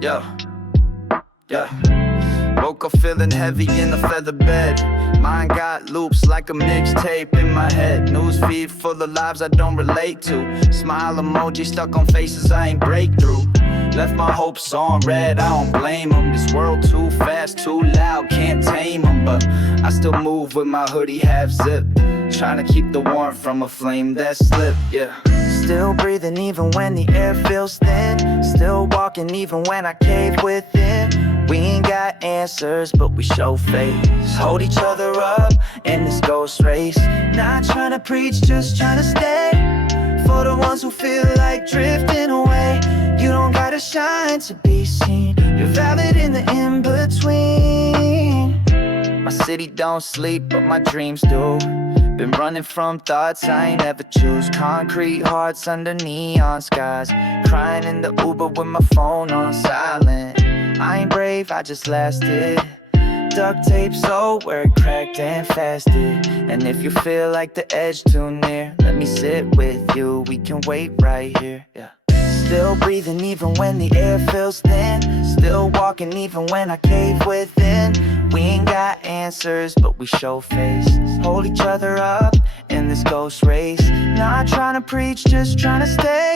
Yeah, yeah. Woke up feeling heavy in the feather bed. Mind got loops like a mixtape in my head. Newsfeed full of lives I don't relate to. Smile emoji stuck on faces I ain't break through. Left my hopes on red, I don't blame them. This world too fast, too loud, can't tame them. But I still move with my hoodie half zip, trying to keep the warmth from a flame that slipped, yeah. Still breathing even when the air feels thin. Still walking even when I cave within. We ain't got answers, but we show face. Hold each other up in this ghost race. Not trying to preach, just trying to stay. For the ones who feel like drifting away. You don't gotta shine to be seen. You're valid in the in-between. My city don't sleep, but my dreams do. Been running from thoughts I ain't ever choose. Concrete hearts under neon skies. Crying in the Uber with my phone on silent. I ain't brave, I just lasted. Duct tape so where it cracked and fasted. And if you feel like the edge too near, let me sit with you, we can wait right here, yeah. Still breathing even when the air feels thin. Still walking even when I cave within. We ain't got answers, but we show face. Hold each other up in this ghost race. Not trying to preach, just trying to stay.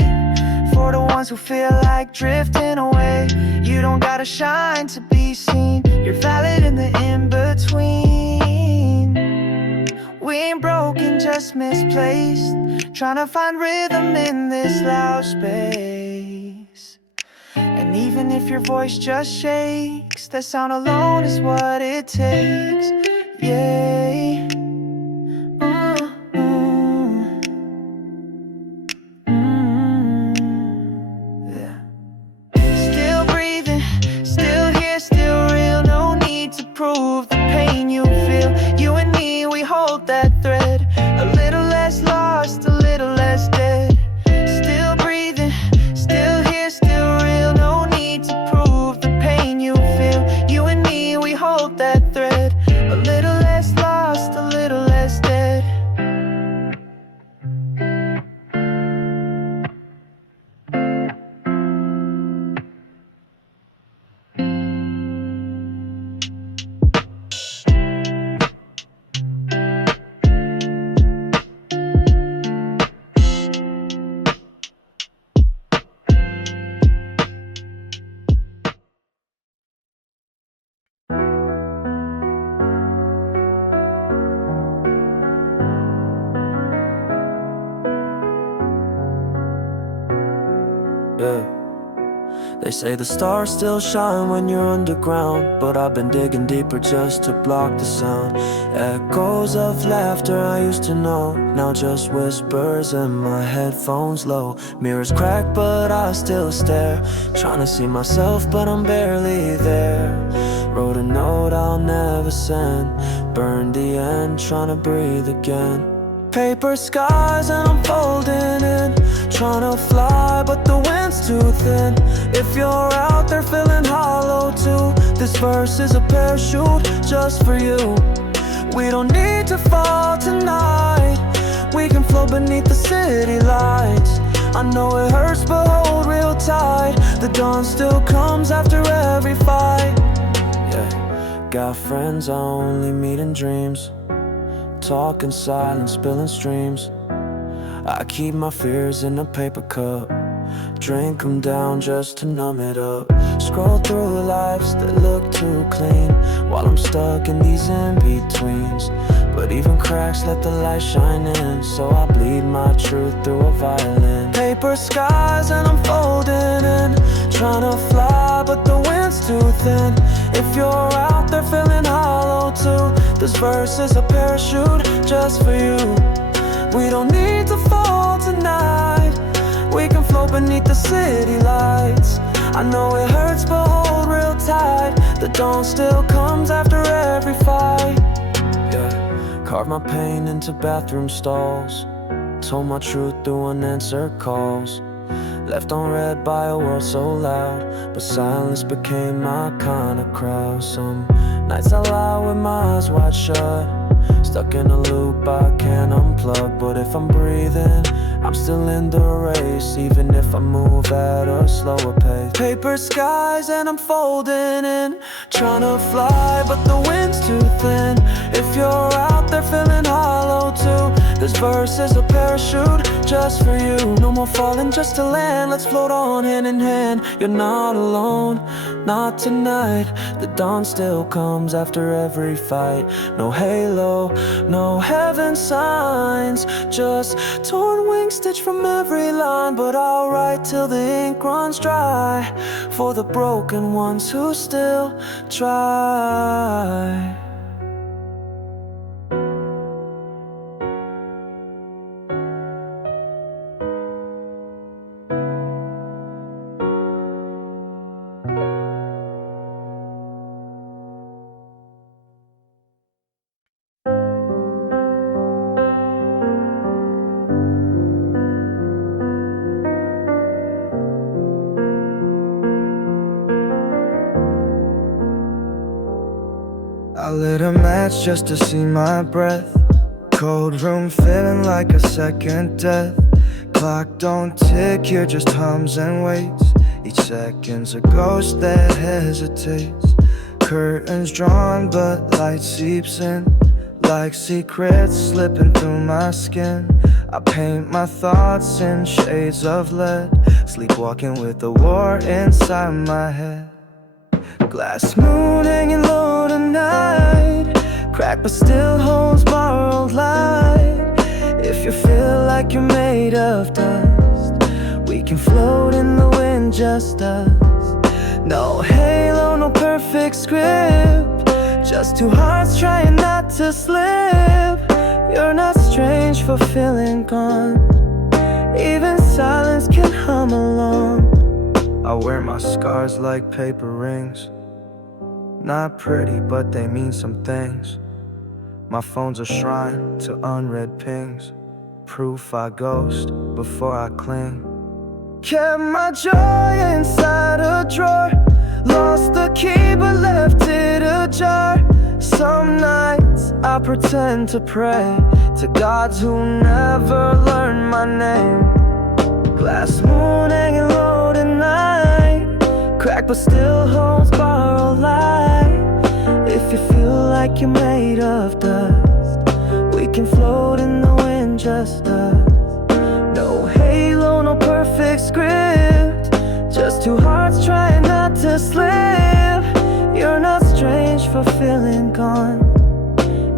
For the ones who feel like drifting away. You don't gotta shine to be seen. You're valid in the in-between. We ain't broken, just misplaced. Trying to find rhythm in this loud space. And even if your voice just shakes, that sound alone is what it takes. Yeah. Yeah. Still breathing, still here, still real. No need to prove the pain you feel. You and me, we hold that thread. A little less lost, a little less dead. Still breathing, still here, still real. No need to prove the pain you feel. You and me, we hold that thread. A little less lost, a little less dead. Yeah. They say the stars still shine when you're underground, but I've been digging deeper just to block the sound. Echoes of laughter I used to know, now just whispers in my headphones low. Mirrors crack but I still stare, trying to see myself but I'm barely there. Wrote a note I'll never send, burned the end, trying to breathe again. Paper skies and I'm folding in, trying to fly but the wind's too thin. If you're out there feeling hollow too, this verse is a parachute just for you. We don't need to fall tonight, we can float beneath the city lights. I know it hurts but hold real tight, the dawn still comes after every fight. Yeah, got friends I only meet in dreams, talk in silence, spilling streams. I keep my fears in a paper cup, drink them down just to numb it up. Scroll through lives that look too clean, while I'm stuck in these in-betweens. But even cracks let the light shine in, so I bleed my truth through a violin. Paper skies and I'm folding in, trying to fly but the wind's too thin. If you're out there feeling hollow too, this verse is a parachute just for you. We don't need to fall tonight, we can float beneath the city lights. I know it hurts but hold real tight, the dawn still comes after every fight. Yeah, carved my pain into bathroom stalls, told my truth through unanswered calls. Left unread by a world so loud, but silence became my kind of crowd. Some nights I lie with my eyes wide shut, Stuck in a loop, I can't unplug. But if I'm breathing, I'm still in the race, even if I move at a slower pace. Paper skies and I'm folding in, trying to fly, but the wind's too thin. If you're out there feeling hollow too, this verse is a parachute just for you. No more falling just to land, let's float on hand in hand. You're not alone, not tonight. The dawn still comes after every fight. No halo, no heaven signs, just torn wings stitched from every line. But I'll write till the ink runs dry, for the broken ones who still try. I lit a match just to see my breath. Cold room feeling like a second death. Clock don't tick, here just hums and waits. Each second's a ghost that hesitates. Curtains drawn but light seeps in, like secrets slipping through my skin. I paint my thoughts in shades of lead, sleepwalking with the war inside my head. Glass moon hanging low tonight, cracked but still holds borrowed light. If you feel like you're made of dust, we can float in the wind, just us. No halo, no perfect script, just two hearts trying not to slip. You're not strange for feeling gone, even silence can hum along. I wear my scars like paper rings, not pretty, but they mean some things. My phone's a shrine to unread pings, proof I ghost before I cling. Kept my joy inside a drawer, lost the key but left it ajar. Some nights I pretend to pray to gods who never learned my name. Glass moon hanging low tonight, cracked but still holds borrowed light. If you feel like you're made of dust, we can float in the wind, just us. No halo, no perfect script, just two hearts trying not to slip. You're not strange for feeling gone,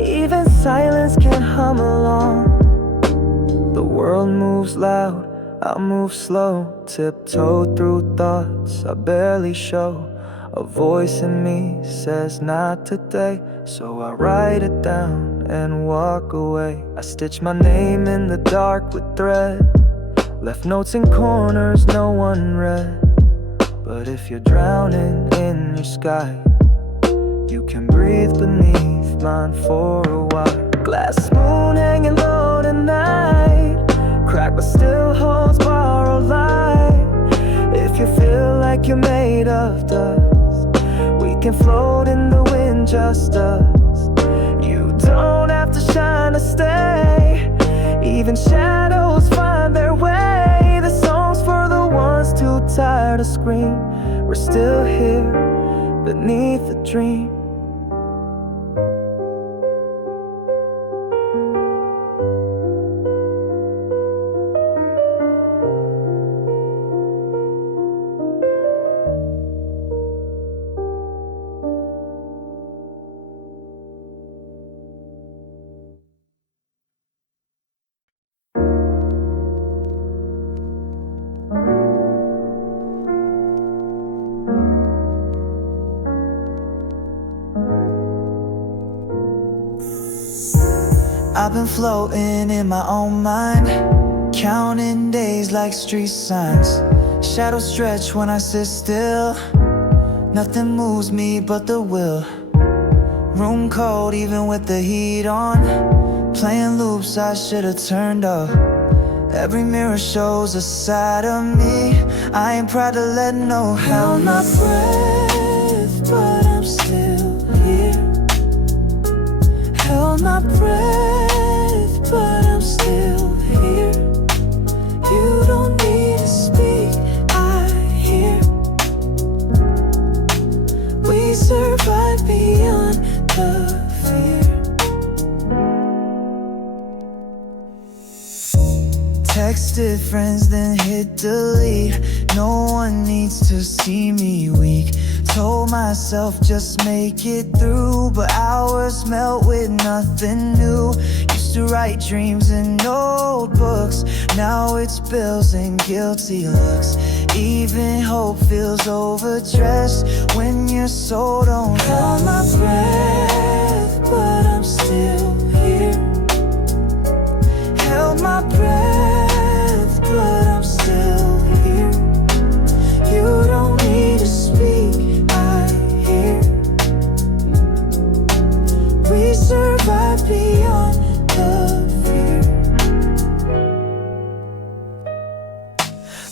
even silence can hum along. The world moves loud, I move slow, tiptoe through thoughts I barely show. A voice in me says not today, so I write it down and walk away. I stitch my name in the dark with thread, left notes in corners no one read. But if you're drowning in your sky, you can breathe beneath mine for a while. Glass moon hanging low tonight, cracked but still holds borrowed light. If you feel like you're made of dust, we can float in the wind, just us. You don't have to shine to stay, even shadows find their way. The song's for the ones too tired to scream. We're still here beneath the dream. I've been floating in my own mind, counting days like street signs. Shadows stretch when I sit still, nothing moves me but the will. Room cold even with the heat on, playing loops I should've turned off. Every mirror shows a side of me I ain't proud to let no hell. My breath, but I'm still here. Hell held my breath, but I'm still here. You don't need to speak, I hear. We survive beyond the fear. Texted friends, then hit delete. No one needs to see me weak. Told myself just make it through, but hours melt with nothing new. Used to write dreams in notebooks, now it's bills and guilty looks. Even hope feels overdressed when your soul don't hold my breath, but I'm still here. Held my breath, but I'm still here. You don't need to speak, I hear. We survive beyond the fear.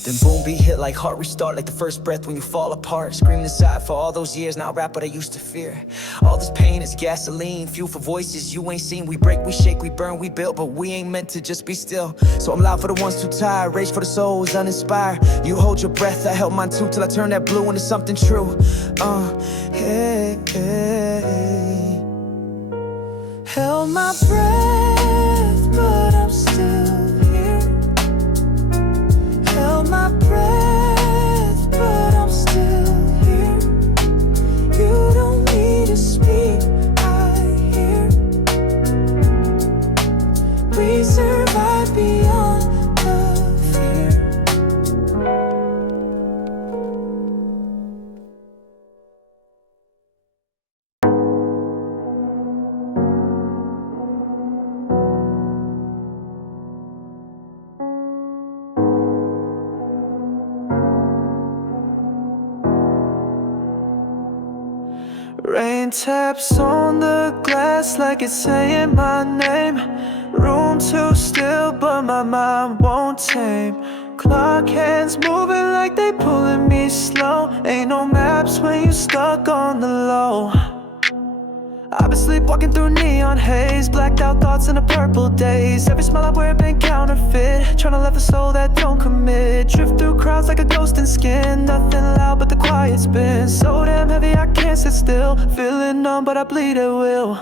Then boom, beat hit like heart restart, like the first breath when you fall apart. Screaming inside for all those years, now I rap what I used to fear. All this pain is gasoline, fuel for voices you ain't seen. We break, we shake, we burn, we build, but we ain't meant to just be still. So I'm loud for the ones too tired, rage for the souls uninspired. You hold your breath, I held mine too, till I turned that blue into something true. Hey, hey. Held my breath, but I'm still here. Held my breath, but I'm still here. You don't need to speak, I hear. We survive beyond the fear. Rain taps on the glass like it's saying my name. Room too still, but my mind won't tame. Clock hands moving like they pulling me slow. Ain't no maps when you stuck on the low. I've been sleepwalking through neon haze, blacked out thoughts in the purple days. Every smile I wear been counterfeit, trying to love a soul that don't commit. Drift through crowds like a ghost in skin, nothing loud but the quiet's been so damn heavy I can't sit still. Feeling numb but I bleed at will.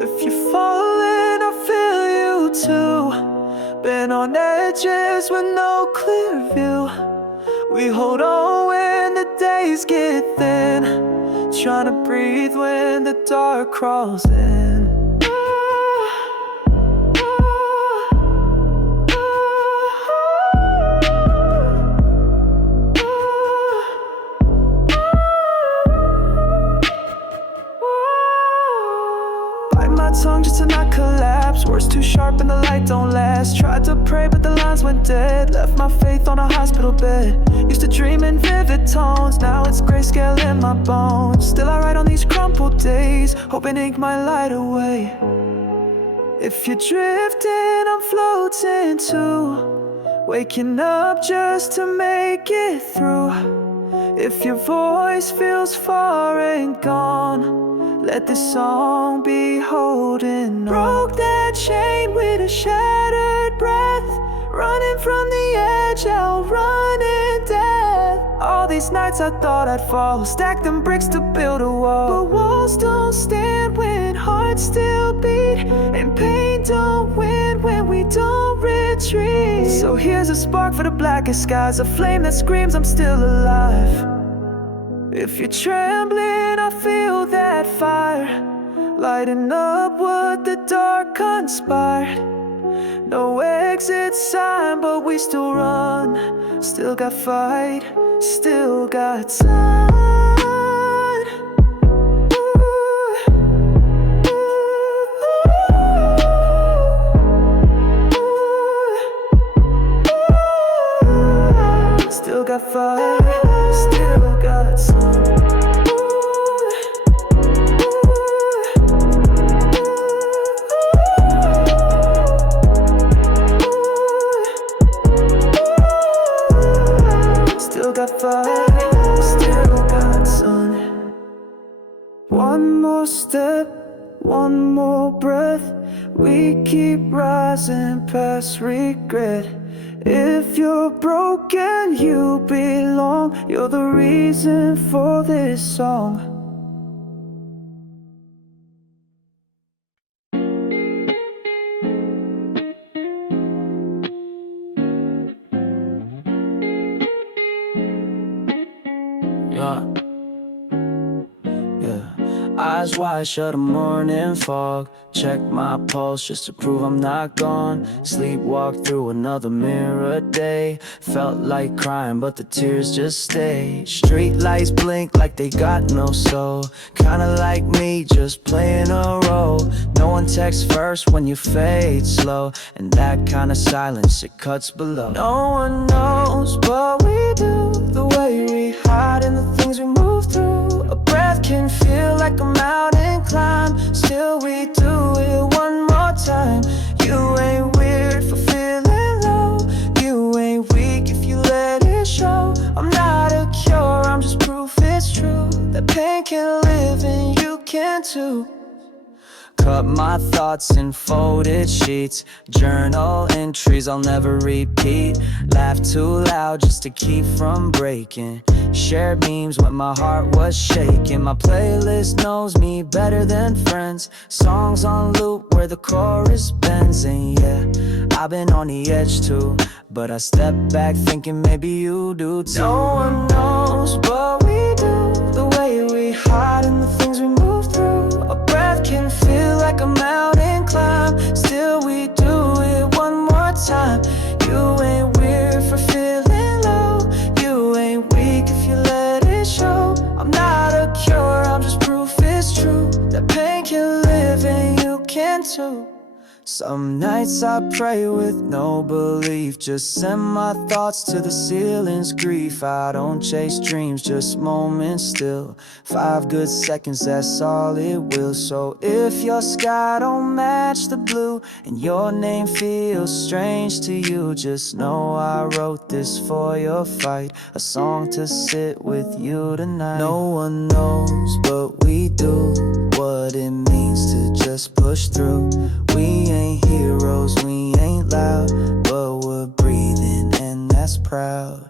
If you're falling, I feel you too. Been on edges with no clear view. We hold on when the days get thin, trying to breathe when the dark crawls in. Bite my tongue just to not collapse. Words too sharp and the light don't last. Tried to pray but the lines went dead. Left my faith on a hospital bed. Used to dream in vivid tones, now it's grayscale in my bones. Still I write on these crumpled days, hoping ink might light away. If you're drifting, I'm floating too, waking up just to make it through. If your voice feels far and gone, let this song be holding on. Broke that chain with a shattered breath, running from the edge, outrunning death. All these nights I thought I'd fall, stack them bricks to build a wall. But walls don't stand when hearts still beat, and pain don't win when we don't retreat. So here's a spark for the blackest skies, a flame that screams I'm still alive. If you're trembling, I feel that fire, lighting up what the dark conspired. No exit sign, but we still run. Still got fight, still got time. Still got fight, still got some. Still got fight, still got more breath. We keep rising past regret. If you're broken, you belong. You're the reason for this song. Eyes wide shut, a morning fog. Check my pulse just to prove I'm not gone. Sleepwalk through another mirror day. Felt like crying but the tears just stay. Street lights blink like they got no soul. Kinda like me, just playing a role. No one texts first when you fade slow. And that kind of silence, it cuts below. No one knows but we do. The way we hide and the things we move through. A breath can feel like a mountain climb. Still we do it one more time. You ain't weird for feeling low. You ain't weak if you let it show. I'm not a cure, I'm just proof it's true. That pain can live and you can too. Cut my thoughts in folded sheets. Journal entries I'll never repeat. Laugh too loud just to keep from breaking. Share memes when my heart was shaking. My playlist knows me better than friends. Songs on loop where the chorus bends. And yeah, I've been on the edge too, but I step back thinking maybe you do too. No one knows but we do. The way we hide and the things we move through. A breath can feel like a mountain climb. Still we do it one more time. You ain't weird for feeling low. You ain't weak if you let it show. I'm not a cure, I'm just proof it's true. That pain can live and you can too. Some nights I pray with no belief. Just send my thoughts to the ceiling's grief. I don't chase dreams, just moments still. 5 good seconds, that's all it will. So if your sky don't match the blue and your name feels strange to you, just know I wrote this for your fight. A song to sit with you tonight. No one knows but we do what it means to just push through. We ain't heroes, we ain't loud, but we're breathing and that's proud.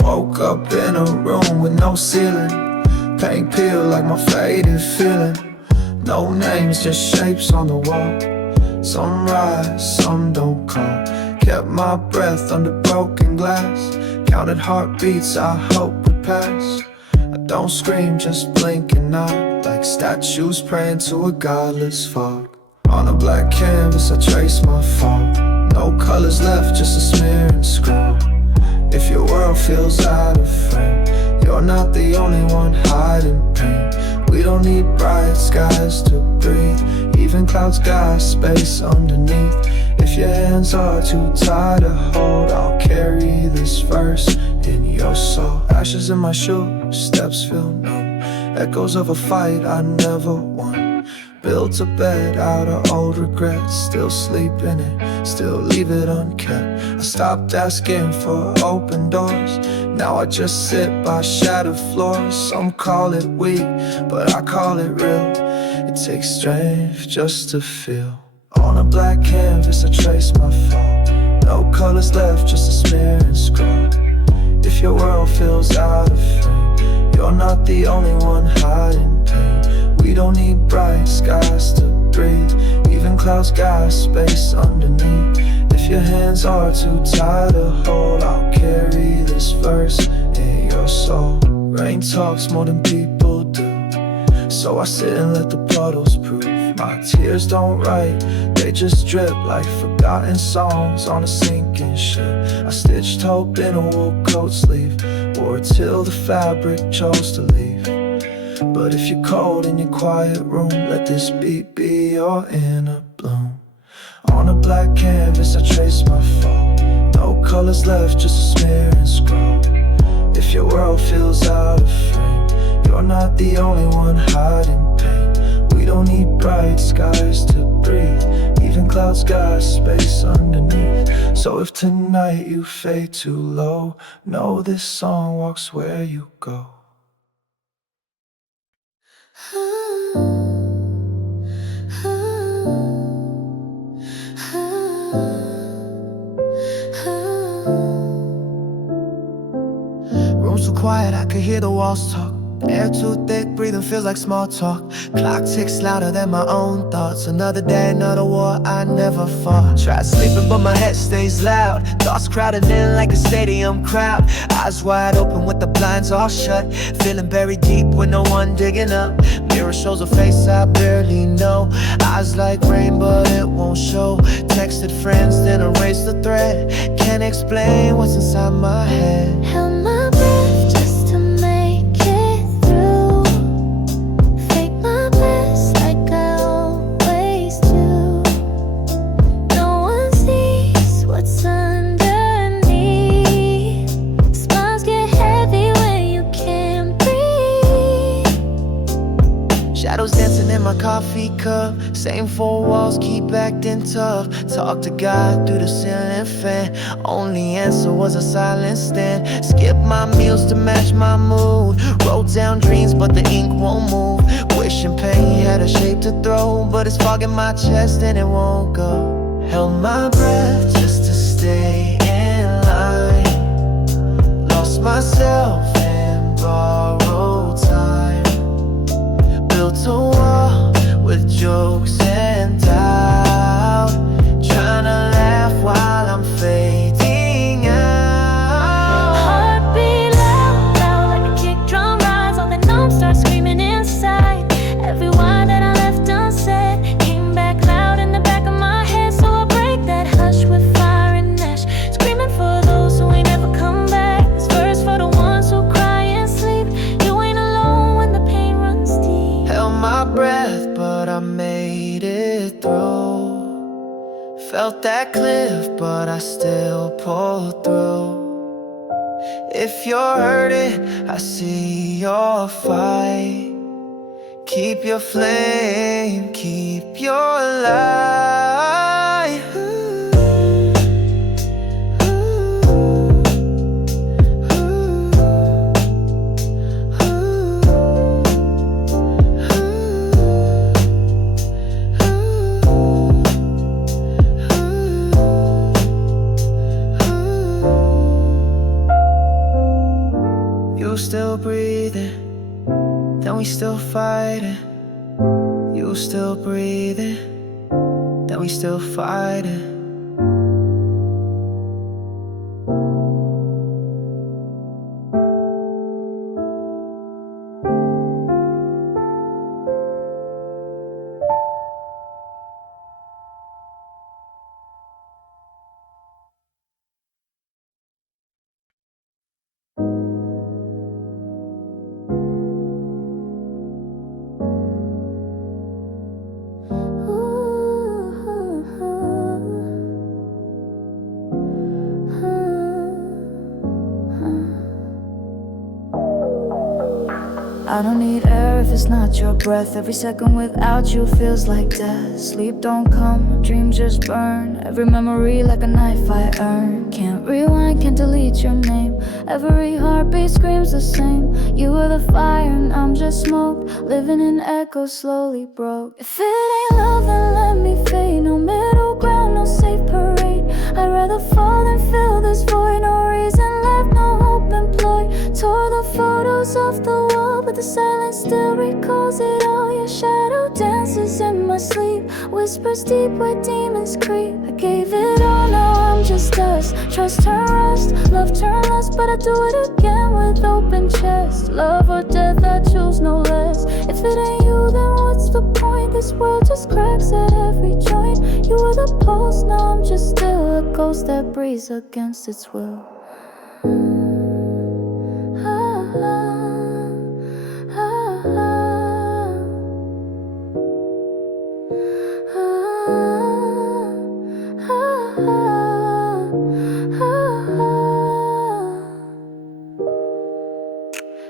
Woke up in a room with no ceiling. Paint peel like my faded feeling. No names, just shapes on the wall. Some rise, some don't call. Kept my breath under broken glass. Counted heartbeats I hope would pass. I don't scream, just blink and nod. Like statues praying to a godless fog. On a black canvas I trace my fall. No colors left, just a smear and scroll. If your world feels out of frame, you're not the only one hiding pain. We don't need bright skies to breathe. Even clouds got space underneath. If your hands are too tired to hold, I'll carry this verse in your soul. Ashes in my shoes, steps feel numb. Echoes of a fight I never won. Built a bed out of old regrets. Still sleep in it, still leave it unkept. I stopped asking for open doors. Now I just sit by shattered floors. Some call it weak, but I call it real. It takes strength just to feel. On a black canvas I trace my fall. No colors left, just a smear and scroll. If your world feels out of frame, you're not the only one hiding pain. We don't need bright skies to breathe. Even clouds got space underneath. If your hands are too tired to hold, I'll carry this verse in your soul. Rain talks more than people do. So I sit and let the puddles prove my tears don't write, they just drip like forgotten songs on a sinking ship. I stitched hope in a wool coat sleeve, wore it till the fabric chose to leave. But if you're cold in your quiet room, let this beat be your inner bloom. On a black canvas I trace my fall, no colors left, just a smear and scroll. If your world feels out of frame, you're not the only one hiding pain. We don't need bright skies to breathe, even clouds got space underneath. So if tonight you fade too low, know this song walks where you go. Room so quiet I could hear the walls talk. Air too thick, breathing feels like small talk. Clock ticks louder than my own thoughts. Another day, another war I never fought. Tried sleeping but my head stays loud. Thoughts crowded in like a stadium crowd. Eyes wide open with the blinds all shut. Feeling buried deep with no one digging up. Mirror shows a face I barely know. Eyes like rain but it won't show. Texted friends then erased the thread. Can't explain what's inside my head. Held my breath just to make it through. Fake my best like I always do. No one sees what's underneath. Smiles get heavy when you can't breathe. Shadows dancing in my coffee cup. Same four walls keep acting tough. Talk to God through the ceiling fan. Only answer was a silent stand. Skip my meals to match my mood. Wrote down dreams but the ink won't move. Wishing pain had a shape to throw, but it's fogging my chest and it won't go. Held my breath just to stay in line. Lost myself and borrowed time. Built a wall with jokes and doubt. Tryna laugh while I'm fading out. Heartbeat loud, loud like a kick drum rise. All the gnomes start screaming inside. Every word that I left unsaid came back loud in the back of my head. So I break that hush with fire and ash. Screaming for those who ain't ever come back. This verse for the ones who cry and sleep. You ain't alone when the pain runs deep. Held my breath but I made it through. Felt that cliff but I still pulled through. If you're hurting, I see your fight. Keep your flame, keep your light. You still breathing, then we still fighting. You still breathing, then we still fighting. I don't need air if it's not your breath. Every second without you feels like death. Sleep don't come, dreams just burn. Every memory like a knife I earn. Can't rewind, can't delete your name. Every heartbeat screams the same. You were the fire and I'm just smoke. Living in echoes, slowly broke. If it ain't love then let me fade. No middle ground, no safe parade. I'd rather fall than fill this void. No reason left, no hope employed. Tore the photo shadows of the wall, but the silence still recalls it all. Your shadow dances in my sleep, whispers deep where demons creep. I gave it all, now I'm just dust. Trust turned rust, love turned lust, but I do it again with open chest. Love or death, I choose no less. If it ain't you, then what's the point? This world just cracks at every joint. You were the pulse, now I'm just still a ghost that breathes against its will.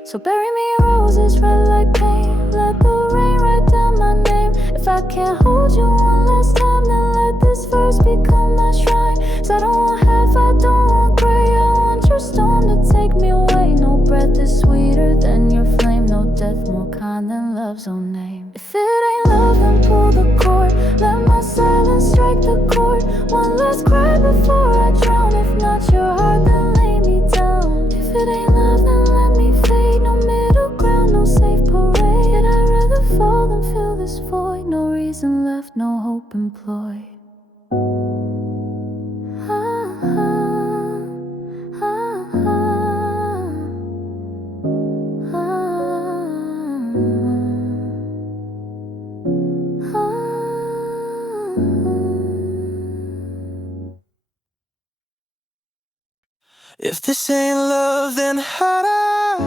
So bury me in roses, red like paint. Let the rain write down my name. If I can't hold you one last time, then let this verse become my shrine. 'Cause I don't want half, I don't want gray, I want your storm to take me away. No breath is sweeter than your flame, no death more kind than love's own name. If it ain't love, then pull the cord. Let my silence strike the chord. One last cry before I drown. If not your heart, then lay me down. If it ain't love, then let me fade. No middle ground, no safe parade. Yet I'd rather fall than fill this void. No reason left, no hope employed. If this ain't love, then harder.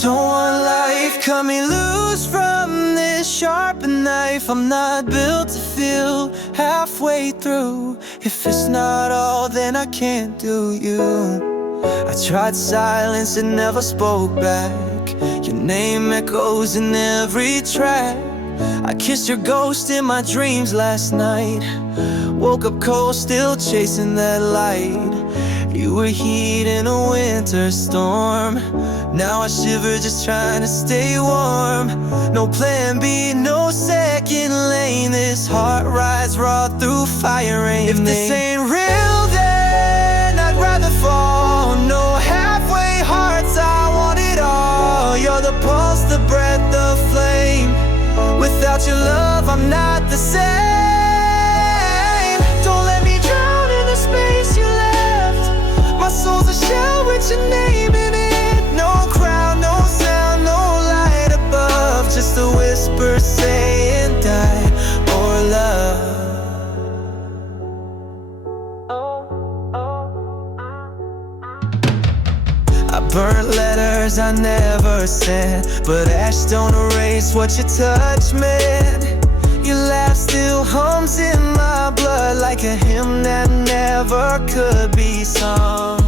Don't want life cut me loose from this sharpened knife. I'm not built to feel halfway through. If it's not all, then I can't do you. I tried silence and never spoke back. Your name echoes in every track. I kissed your ghost in my dreams last night. Woke up cold, still chasing that light. You were heat in a winter storm. Now I shiver just trying to stay warm. No plan B, no second lane. This heart rides raw through fire rain. If this ain't real, then I'd rather fall. No halfway hearts, I want it all. You're the pulse, the breath, the flame. Without your love, I'm not the same. Don't let me drown in the space you left. My soul's a shell with your name in it. No crowd, no sound, no light above. Just a whisper saying die or love. I burnt letters I never sent, but ash don't erase what you touch meant. Your laugh still hums in my blood like a hymn that never could be sung.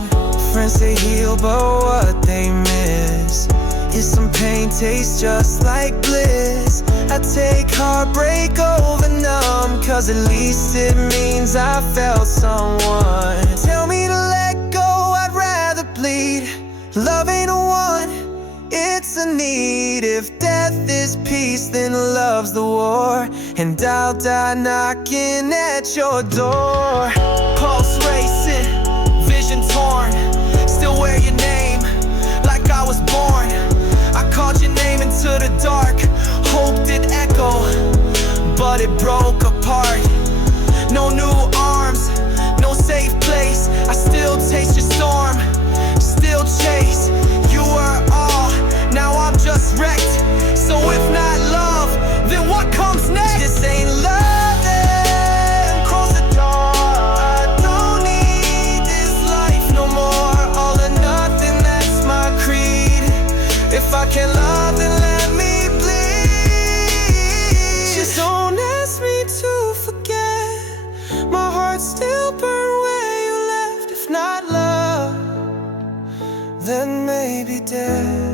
Friends say heal, but what they miss is some pain tastes just like bliss. I take heartbreak over numb, 'cause at least it means I felt someone. Tell me to let go, I'd rather bleed. Love ain't a want, it's a need. If death is peace, then love's the war. And I'll die knocking at your door. Pulse racing, vision torn. Still wear your name like I was born. I called your name into the dark, hoped it'd echo, but it broke apart. No new arms, no safe place. I still taste your storm, still chase. You were all, now I'm just wrecked. So if not love, then what comes next? This ain't love, then close the door. I don't need this life no more. All or nothing, that's my creed. If I can't love, then let me bleed. Just don't ask me to forget. My heart still burns where you left. If not love, then maybe death.